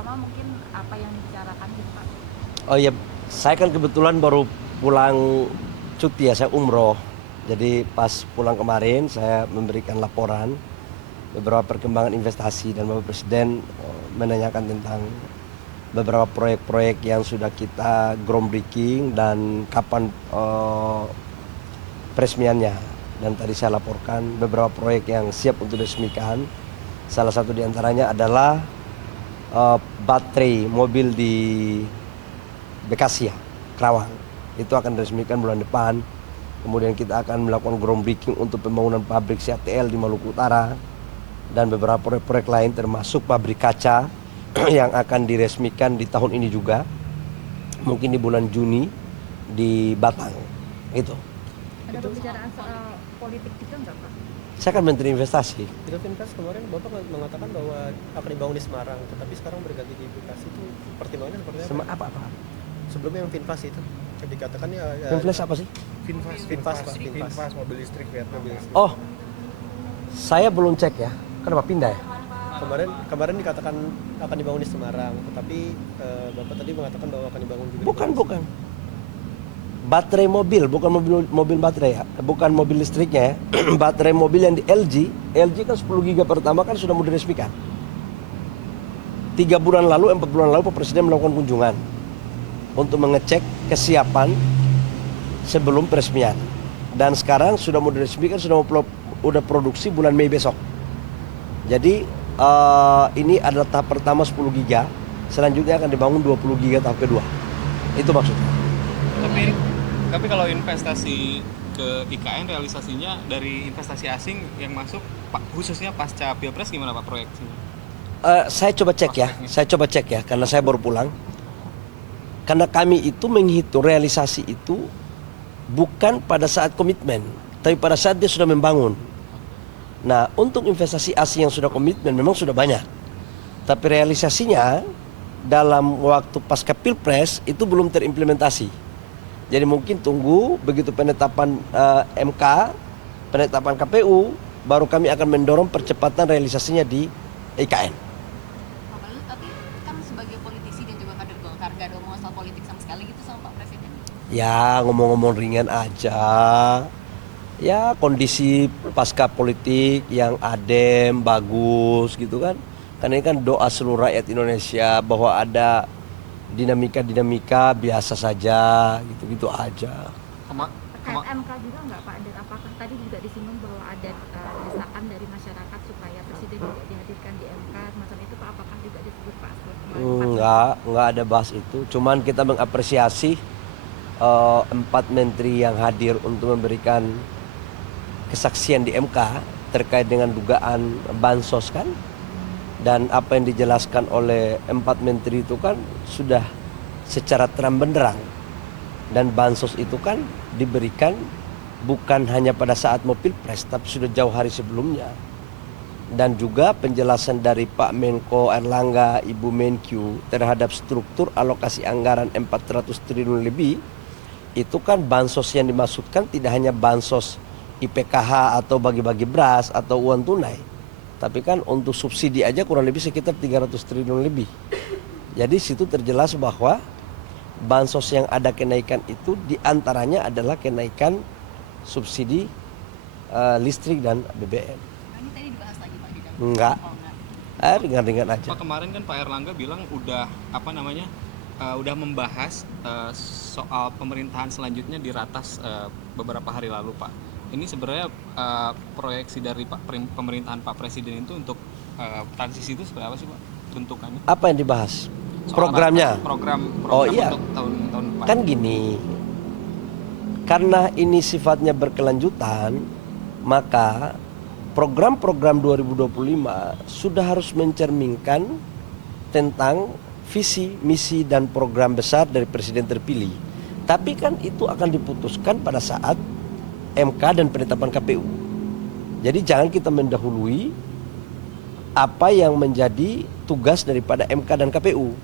pertama mungkin apa yang dibicarakan gitu Pak? Oh iya, saya kan kebetulan baru pulang cuti ya, saya umroh. Jadi pas pulang kemarin saya memberikan laporan beberapa perkembangan investasi dan Bapak Presiden menanyakan tentang beberapa proyek-proyek yang sudah kita groundbreaking dan kapan peresmiannya. Dan tadi saya laporkan beberapa proyek yang siap untuk diresmikan. Salah satu diantaranya adalah baterai mobil di Bekasi ya, Kerawang. Itu akan diresmikan bulan depan. Kemudian kita akan melakukan groundbreaking untuk pembangunan pabrik CATL di Maluku Utara. Dan beberapa proyek-proyek lain termasuk pabrik kaca yang akan diresmikan di tahun ini juga. Mungkin di bulan Juni di Batang. Gitu. Ada pembicaraan soal politik juga nggak Pak? Saya kan Menteri Investasi. Itu Finvest kemarin Bapak mengatakan bahwa akan dibangun di Semarang, tetapi sekarang berganti di Bekasi. Itu pertimbangannya seperti apa? Apa? Sebelumnya yang Finvest itu dikatakan ya. Finvest apa sih? Finvest mobil listrik Vietnam. Oh, saya belum cek ya. Kenapa pindah ya? Kemarin dikatakan akan dibangun di Semarang, tetapi Bapak tadi mengatakan bahwa akan dibangun juga. Bukan. Baterai mobil, bukan mobil baterai ya. Bukan mobil listriknya ya. Baterai mobil yang di LG kan 10 giga pertama kan sudah mau diresmikan. 4 bulan lalu Pak Presiden melakukan kunjungan untuk mengecek kesiapan sebelum peresmian. Dan sekarang sudah mau diresmikan, sudah produksi bulan Mei besok. Jadi ini adalah tahap pertama 10 giga, selanjutnya akan dibangun 20 giga tahap kedua. Itu maksudnya. Tapi kalau investasi ke IKN realisasinya dari investasi asing yang masuk, khususnya pasca Pilpres gimana Pak proyeksinya? Saya coba cek ya, karena saya baru pulang. Karena kami itu menghitung realisasi itu bukan pada saat komitmen, tapi pada saat dia sudah membangun. Nah, untuk investasi asing yang sudah komitmen memang sudah banyak. Tapi realisasinya dalam waktu pasca Pilpres itu belum terimplementasi. Jadi mungkin tunggu begitu penetapan MK, penetapan KPU, baru kami akan mendorong percepatan realisasinya di IKN. Tapi kan sebagai politisi dan juga kader Golkar gak ada omongan soal politik sama sekali gitu sama Pak Presiden? Ya ngomong-ngomong ringan aja. Ya kondisi pasca politik yang adem, bagus gitu kan. Karena ini kan doa seluruh rakyat Indonesia bahwa ada dinamika biasa saja, gitu-gitu aja. Terkait MK juga nggak Pak? Dan apakah tadi juga disinggung bahwa ada desakan dari masyarakat supaya Presiden juga dihadirkan di MK, macam itu Pak? Apakah juga disebut Pak? Enggak ada bahas itu. Cuman kita mengapresiasi 4 menteri yang hadir untuk memberikan kesaksian di MK terkait dengan dugaan bansos kan. Dan apa yang dijelaskan oleh 4 menteri itu kan sudah secara terang benderang. Dan bansos itu kan diberikan bukan hanya pada saat mau Pilpres, tapi sudah jauh hari sebelumnya. Dan juga penjelasan dari Pak Menko Erlangga, Ibu Menkyu terhadap struktur alokasi anggaran 400 triliun lebih, itu kan bansos yang dimaksudkan tidak hanya bansos IPKH atau bagi-bagi beras atau uang tunai. Tapi kan untuk subsidi aja kurang lebih sekitar 300 triliun lebih. Jadi situ terjelas bahwa bansos yang ada kenaikan itu diantaranya adalah kenaikan subsidi listrik dan BBM. Ini tadi dibahas lagi Pak di dalam. Enggak. Ringan-ringan aja. Pak kemarin kan Pak Erlangga bilang udah udah membahas soal pemerintahan selanjutnya di ratas beberapa hari lalu Pak. Ini sebenarnya proyeksi dari pemerintahan Pak Presiden itu untuk transisi itu seperti apa sih Pak bentukannya? Apa yang dibahas? Soal Programnya? Program Oh iya. untuk tahun depan. Kan gini, karena ini sifatnya berkelanjutan, maka program-program 2025 sudah harus mencerminkan tentang visi, misi, dan program besar dari Presiden terpilih. Tapi kan itu akan diputuskan pada saat MK dan penetapan KPU. Jadi jangan kita mendahului apa yang menjadi tugas daripada MK dan KPU.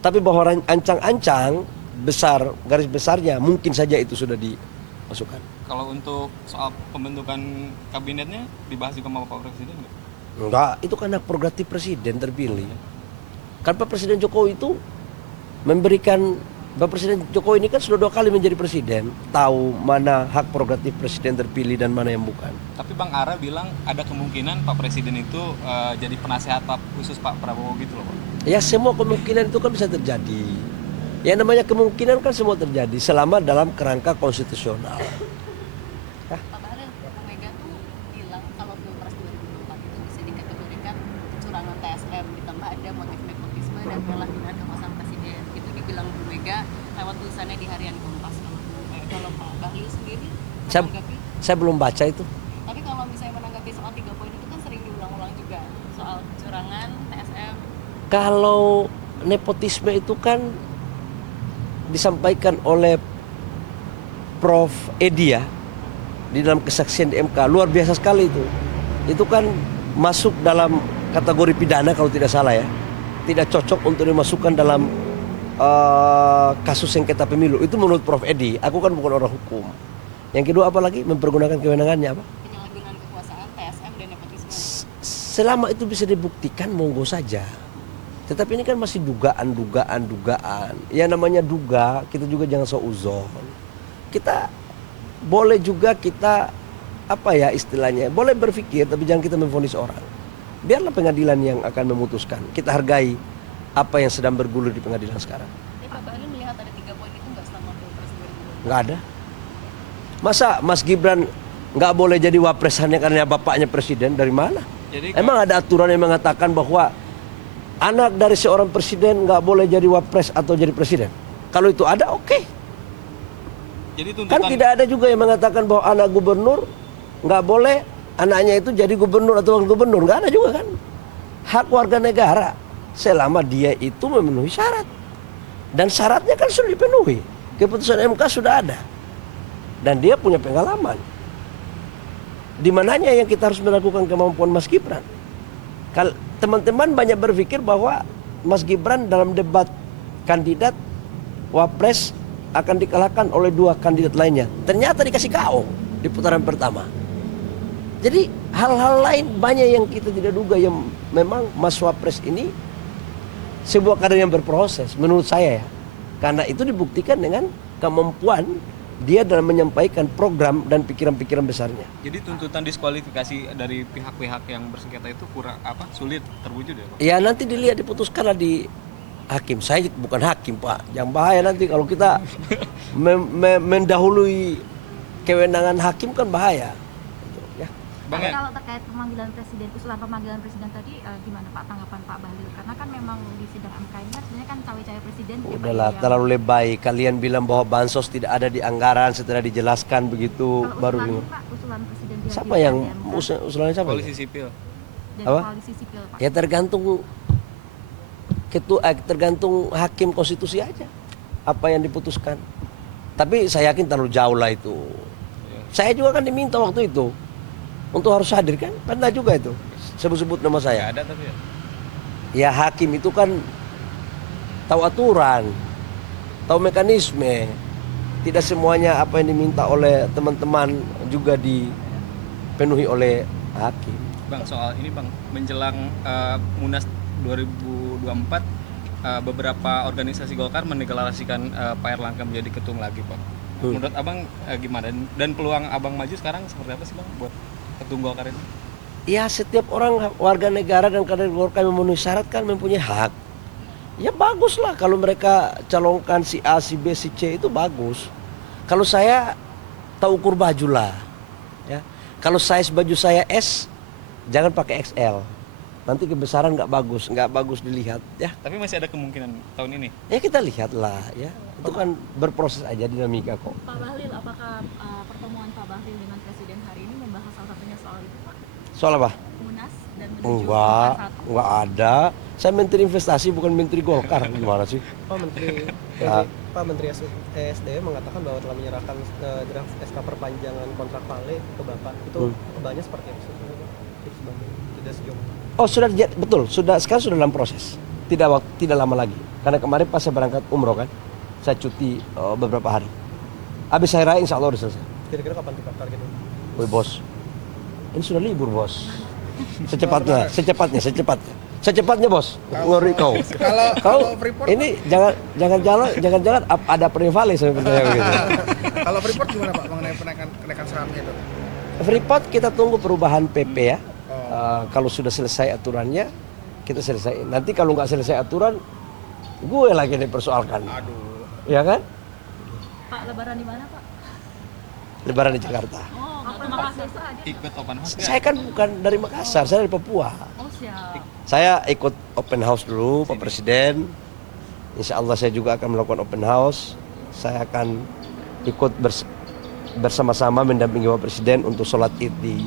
Tapi bahwa ancang-ancang besar, garis besarnya mungkin saja itu sudah dimasukkan. Kalau untuk soal pembentukan kabinetnya dibahas juga sama Pak Presiden nggak? Enggak, itu kan hak prerogatif Presiden terpilih. Kan Pak Presiden Jokowi itu memberikan, Pak Presiden Jokowi ini kan sudah 2 kali menjadi presiden, tahu mana hak prerogatif presiden terpilih dan mana yang bukan. Tapi Bang Ara bilang ada kemungkinan Pak Presiden itu jadi penasehat khusus Pak Prabowo gitu loh Pak. Ya semua kemungkinan itu kan bisa terjadi. Ya namanya kemungkinan kan semua terjadi selama dalam kerangka konstitusional. Pak Bahlil, Bu Mega tuh bilang kalau Pilpres 2024 itu bisa dikategorikan kecurangan TSM, ditambah ada motif nepotisme dan penyalahgunaan kekuasaan presiden. Itu dibilang Bu Mega lewat tulisannya di harian Kompas. Kalau Pak Bahlil sendiri menanggapi, Saya belum baca itu. tapi kalau misalnya menanggapi soal 3 poin itu kan sering diulang-ulang juga, soal kecurangan, TSM. Kalau nepotisme itu kan disampaikan oleh Prof. Edi ya di dalam kesaksian di MK, luar biasa sekali itu. Itu kan masuk dalam kategori pidana kalau tidak salah ya. Tidak cocok untuk dimasukkan dalam kasus sengketa pemilu. Itu menurut Prof. Edi. Aku kan bukan orang hukum. Yang kedua apa lagi? Mempergunakan kewenangannya apa? Penyalahgunaan kekuasaan, TSM dan nepotisme. Selama itu bisa dibuktikan monggo saja. Tetapi ini kan masih dugaan. Ya namanya duga, kita juga jangan seuzon. Kita boleh juga kita apa ya istilahnya, boleh berpikir tapi jangan kita memvonis orang. Biarlah pengadilan yang akan memutuskan. Kita hargai apa yang sedang bergulir di pengadilan sekarang. Tapi Pak Bahlil melihat ada 3 poin itu nggak selama Pilpres 2024? Nggak ada. Masa Mas Gibran nggak boleh jadi wapres hanya karena bapaknya presiden? Dari mana? Jadi Emang ada aturan yang mengatakan bahwa anak dari seorang presiden nggak boleh jadi wapres atau jadi presiden? Kalau itu ada, oke. jadi Kan tuntutan tidak ada juga yang mengatakan bahwa anak gubernur nggak boleh anaknya itu jadi gubernur atau wakil gubernur. Nggak ada juga kan. Hak warga negara selama dia itu memenuhi syarat. Dan syaratnya kan sudah dipenuhi. Keputusan MK sudah ada. Dan dia punya pengalaman. Di mananya yang kita harus melakukan kemampuan Mas Gibran. Teman-teman banyak berpikir bahwa Mas Gibran dalam debat kandidat wapres akan dikalahkan oleh 2 kandidat lainnya. Ternyata dikasih KO di putaran pertama. Jadi hal-hal lain banyak yang kita tidak duga yang memang Mas Wapres ini sebuah kader yang berproses menurut saya ya. Karena itu dibuktikan dengan kemampuan dia dalam menyampaikan program dan pikiran-pikiran besarnya. jadi tuntutan diskualifikasi dari pihak-pihak yang bersengketa itu kurang sulit terwujud ya Pak. Ya nanti dilihat diputuskanlah di hakim. Saya bukan hakim Pak. Yang bahaya nanti kalau kita mendahului kewenangan hakim kan bahaya. Ya. Bang Tapi ya, kalau terkait pemanggilan presiden, usulan pemanggilan presiden tadi gimana Pak tanggapan Pak Bahlil? Karena kan memang di sidang MK ini kan sebenarnya kan cawe-cawe presiden. ya, Pak, Udahlah yang- terlalu lebay. Kalian bilang bahwa bansos tidak ada di anggaran setelah dijelaskan begitu Kalau baru usulan bingung. ini, Pak, usulan presiden Siapa dihadirkan yang di MK usulannya siapa? polisi sipil. dari apa? koalisi sipil Pak. Ya tergantung hakim konstitusi aja apa yang diputuskan. Tapi saya yakin terlalu jauh lah itu. Saya juga kan diminta waktu itu untuk harus hadir kan, pernah juga itu sebut-sebut nama Nggak saya. ada tapi ya. Ya hakim itu kan tahu aturan, tahu mekanisme. Tidak semuanya apa yang diminta oleh teman-teman juga dipenuhi oleh hakim. Bang, soal ini Bang, menjelang Munas 2024 beberapa organisasi Golkar mendeklarasikan Pak Erlangga menjadi ketum lagi Pak. Menurut Abang gimana? Dan peluang Abang maju sekarang seperti apa sih Bang buat ketum Golkar ini? Ya setiap orang warga negara dan kader Golkar yang memenuhi syarat kan mempunyai hak. Ya bagus lah kalau mereka calonkan si A, si B, si C itu bagus. Kalau saya tahu ukur baju lah. Ya. Kalau size baju saya S, jangan pakai XL. Nanti kebesaran nggak bagus dilihat. Ya, Tapi masih ada kemungkinan tahun ini. ya kita lihatlah. Ya, itu kan berproses aja dinamika kok. Pak Bahlil, apakah pertemuan Pak Bahlil dengan Presiden hari ini membahas salah satunya soal itu Pak? Soal apa? Munas dan menuju Enggak, Golkar 1. enggak ada. Saya menteri investasi bukan menteri Golkar. Gimana sih? Pak Menteri Ya. Pak Menteri SDM mengatakan bahwa telah menyerahkan draft SK perpanjangan kontrak Vale ke Bapak. Itu kebanyakan seperti apa sih? Tips Bapak, tidak sejauh. Oh sudah betul, sekarang sudah dalam proses. Tidak lama lagi. Karena kemarin pas saya berangkat umroh kan, saya cuti beberapa hari. Habis saya raya insya Allah udah selesai. Kira-kira kapan tuh Pak targetnya? Woi bos, ini sudah libur bos. Secepatnya. Secepatnya bos, ngeri kau. Kau Freeport, ini jangan ada privali sebenarnya begitu. kalau Freeport gimana Pak mengenai kenaikan sahamnya itu? Freeport kita tunggu perubahan PP ya. Kalau sudah selesai aturannya, kita selesai. Nanti kalau nggak selesai aturan, gue lagi dipersoalkan. Aduh. Ya kan? Pak, lebaran di mana Pak? Lebaran di Jakarta. Oh, nggak Makassar aja. Ikut open house nggak? Saya kan bukan dari Makassar, saya dari Papua. Oh siap. Saya ikut open house dulu, Pak Presiden. Insya Allah saya juga akan melakukan open house. Saya akan ikut bersama-sama mendampingi Pak Presiden untuk sholat id di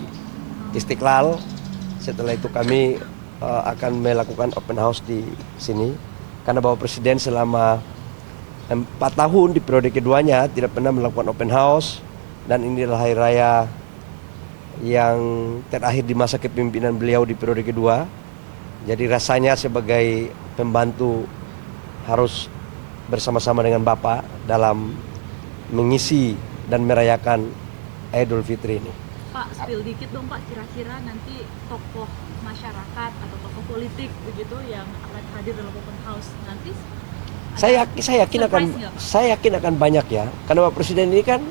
Istiqlal. Setelah itu kami akan melakukan open house di sini. Karena Bapak Presiden selama 4 tahun di periode keduanya tidak pernah melakukan open house. Dan inilah hari raya yang terakhir di masa kepemimpinan beliau di periode kedua. Jadi rasanya sebagai pembantu harus bersama-sama dengan Bapak dalam mengisi dan merayakan Idul Fitri ini. Pak, spill dikit dong Pak, kira-kira nanti tokoh masyarakat atau tokoh politik begitu yang akan hadir dalam open house nanti? Saya yakin akan banyak ya. Karena Pak Presiden ini kan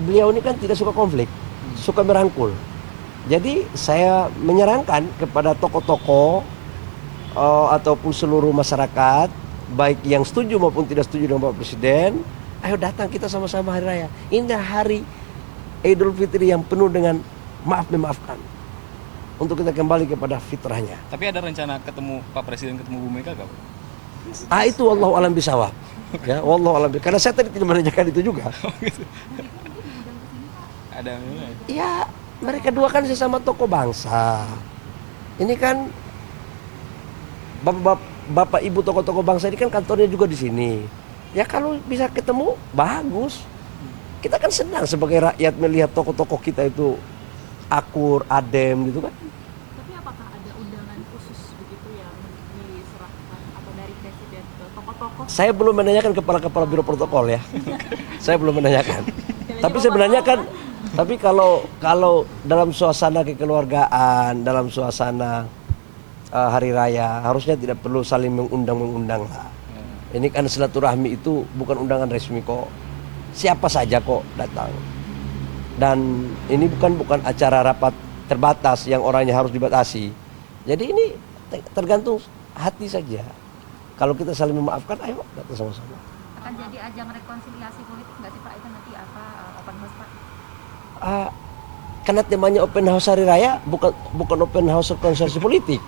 beliau ini kan tidak suka konflik, suka merangkul. Jadi saya menyarankan kepada tokoh-tokoh ataupun seluruh masyarakat, baik yang setuju maupun tidak setuju dengan Pak Presiden, ayo datang kita sama-sama hari raya. Ini hari Idul Fitri yang penuh dengan maaf-memaafkan. Untuk kita kembali kepada fitrahnya. Tapi ada rencana ketemu Pak Presiden ketemu Bu Mega nggak Pak? Itu wallahu alam bisawab. Ya, wallahu alam. Karena saya tadi tidak menanyakan itu juga. Ada Ya, mereka dua kan sesama tokoh bangsa. Ini kan bapak ibu tokoh-tokoh bangsa ini kan kantornya juga di sini. Ya kalau bisa ketemu bagus. Kita kan senang sebagai rakyat melihat tokoh-tokoh kita itu akur, adem gitu kan. Tapi apakah ada undangan khusus begitu yang diserahkan atau dari Presiden ke tokoh-tokoh? Saya belum menanyakan kepala biro protokol ya. Saya belum menanyakan. Tapi sebenarnya kan, tapi kalau dalam suasana kekeluargaan, dalam suasana hari raya, harusnya tidak perlu saling mengundang lah. Ini kan silaturahmi itu bukan undangan resmi kok. Siapa saja kok datang. Dan ini bukan acara rapat terbatas yang orangnya harus dibatasi. Jadi ini tergantung hati saja. Kalau kita saling memaafkan, ayo datang sama-sama. Akan jadi ajang rekonsiliasi politik nggak sih Pak itu nanti open house Pak? Karena temanya open house hari raya bukan open house rekonsiliasi politik.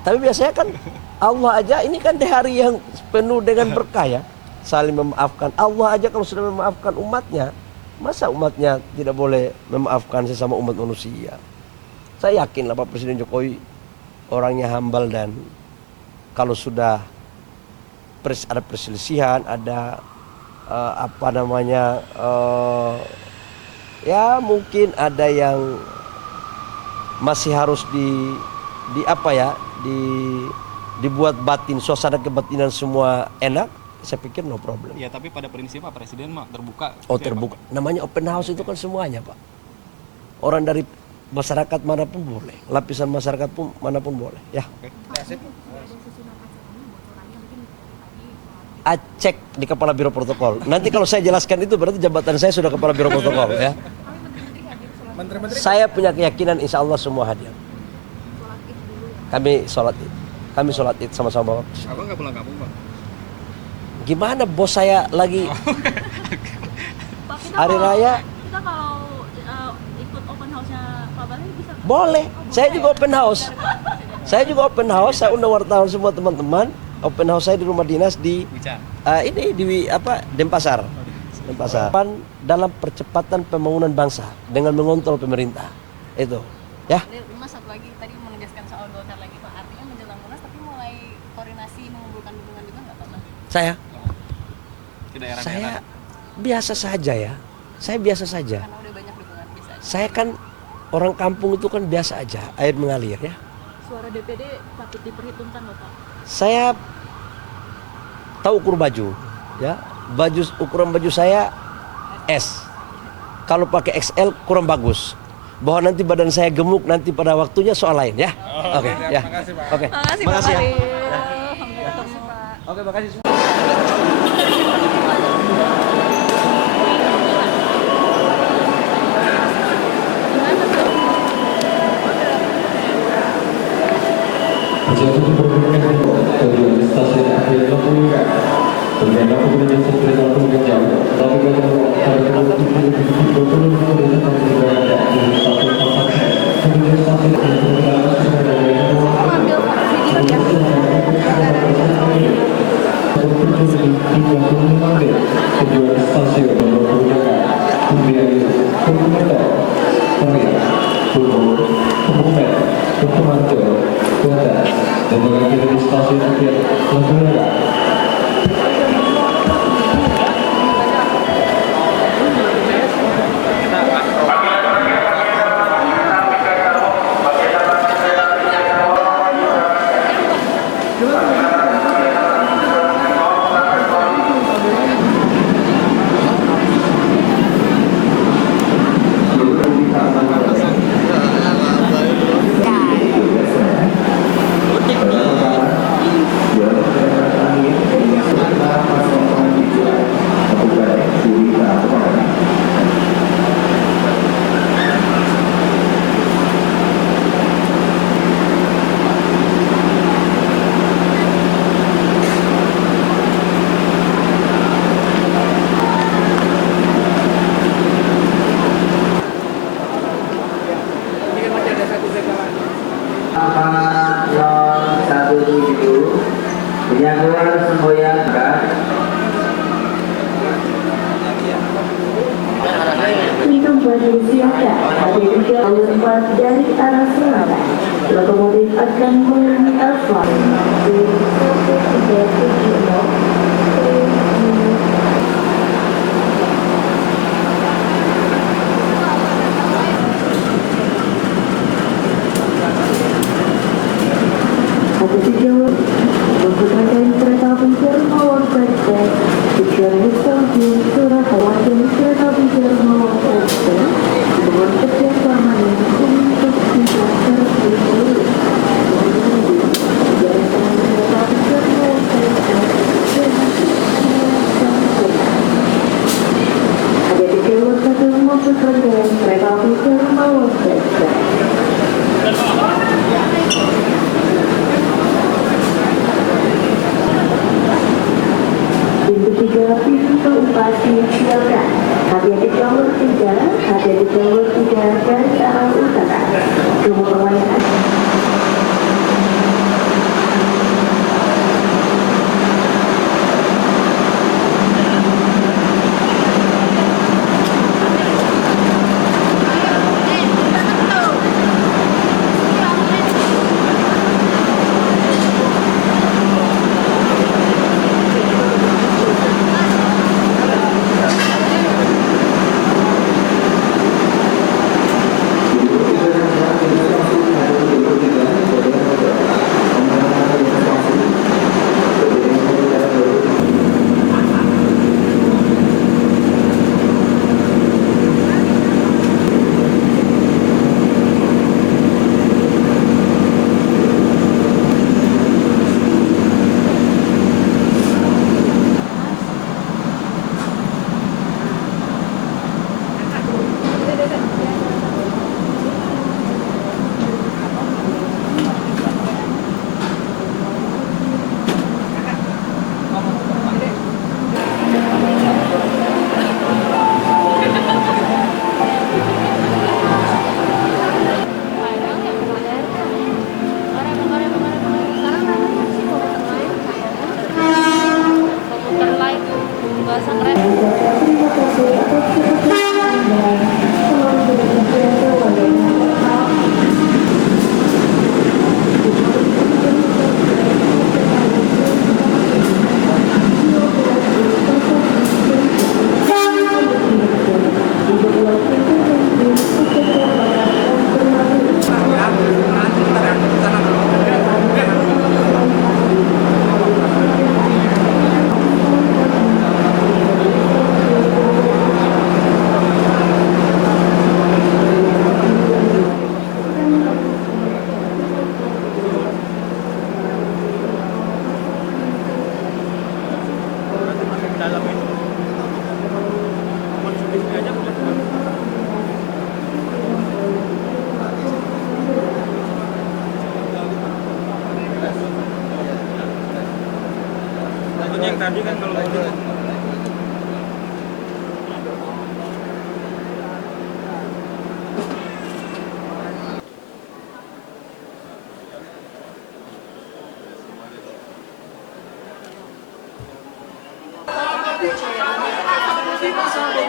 Tapi biasanya kan Allah aja ini kan di hari yang penuh dengan berkah ya, saling memaafkan. Allah aja kalau sudah memaafkan umatnya, masa umatnya tidak boleh memaafkan sesama umat manusia? Saya yakin lah Pak Presiden Jokowi orangnya humble, dan kalau sudah ada perselisihan, ada ya mungkin ada yang masih harus dibuat batin, suasana kebatinan semua enak, saya pikir no problem. Ya, tapi pada prinsipnya Pak Presiden mah terbuka. Oh gitu ya, terbuka. Pak? Namanya open house itu kan semuanya Pak. Orang dari masyarakat manapun boleh, lapisan masyarakat pun manapun boleh. Ya. Oke. Cek di kepala biro protokol. Nanti kalau saya jelaskan itu berarti jabatan saya sudah kepala biro protokol ya. Menteri-menteri Saya punya keyakinan insya Allah semua hadir. Kami sholat id sama-sama. Abang nggak pulang kampung Pak? Gimana bos saya lagi Pak, hari raya? Kita kalau ikut open house-nya Pak Bali bisa? Boleh. Saya juga open house. Saya undang wartawan semua teman-teman. Open house saya di rumah dinas di Denpasar. Dalam percepatan pembangunan bangsa dengan mengontrol pemerintah. Itu. Ya. Mas, satu lagi tadi menegaskan soal Golkar lagi Pak, artinya menjelang Munas tapi mulai koordinasi mengumpulkan dukungan juga nggak Pak? Saya Ke daerah-daerah. Saya biasa saja ya. Saya biasa saja. Karena udah banyak dukungan bisa aja. Saya kan orang kampung itu kan biasa aja, air mengalir ya. Suara DPD patut diperhitungkan loh Pak. Saya tahu ukur baju, ya. Ukuran baju saya S. Kalau pakai XL kurang bagus. Bahwa nanti badan saya gemuk nanti pada waktunya soal lain ya. Oke, ya. Makasih, Pak. Oke. Makasih Pak Makasih ya. Bahlil. Sampai ketemu Pak. Oke, makasih semua. Jatuh diperlukan tujuan stasiun akhir Lombok. Tujuan Lombok menuju stasiun Lombok jauh. Tapi kalau pada pukul 20 berada di stasiun Pasar kemudian stasiun Lombok sudah ada yang Ambil video ya. tujuan stasiun Lombok kemudian Purwokerto, Korea, Purwo, Kebumen, Kutumanto, Kota, dan mengakhiri di stasiun akhir Lombok. Penyakuan semboyan Pintu berdiri siaga, ada juga alur 4 dari arah selatan. Lokomotif akan mengalami alfa. Ada tiga menggunakan kereta api Jermawang Express, tujuan stasiun Surabaya dan kereta api Jermawang Express dengan kerjasama untuk tidak terpilih. Jaringan kereta api Jermawang Express dengan ada tiga satu maksud rangkaian kereta api Jermawang Express. Pintu 3, pintu 4 disiapkan. Hati-hati jalur 3, hati-hati jalur 3 dari arah utara. Semua pelayanan. Contohnya yang tadi kan kalau Sampai